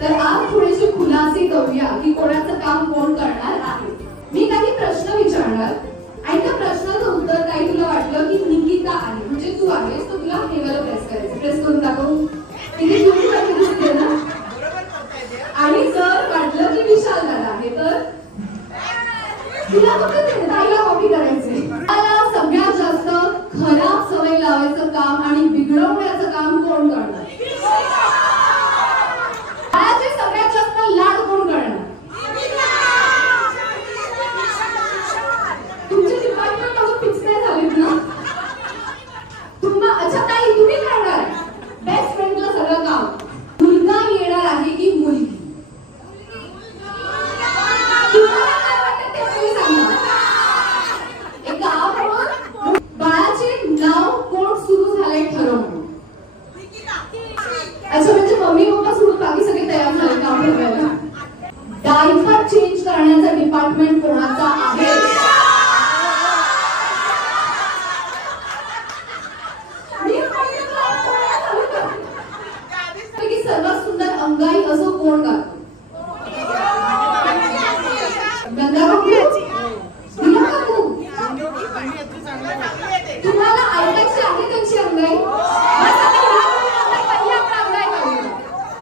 तर आज थोडीशी खुलासे करूया की कोणाचं काम कोण करणार आहे. मी काही प्रश्न विचारणार आणि त्या प्रश्नाचं उत्तर काही तुला वाटलं की निकिता आहे म्हणजे तू आहेस तर तुला हेवर प्रेस करायचं. प्रेस करून दाखव. किती छोटी दिसते ना. आणि जर वाटलं की विशाल दादा आहे तर तुला फक्त ताईला कॉपी करायचे. मला सगळ्यात जास्त खराब सवय लावायचं काम आणि बिघडवण्याचं काम कोण करणार. बाळाचे सगळ्यात जास्त लाड कोण करणार. तुमचे डिपार्टमेंट अजून फिक्स नाही झालेत ना. अच्छा ताई तुम्ही करणार बेस्ट फ्रेंडला सगळं काम. मुलगा येणार आहे की मुलगी. तुम्हाला काय वाटतं ते तुम्ही सांगा. एक आपण बाळाचे नाव कोण सुरू झालंय ठरवणं. अच्छा म्हणजे मम्मी पप्पा सोडून बाकी सगळे तयार झाले काम ठरवायला. डायपर चेंज करण्याचा डिपार्टमेंट कोणाचा आहे. सर्वात सुंदर अंगाई असं कोण गातो. गंगा काकू.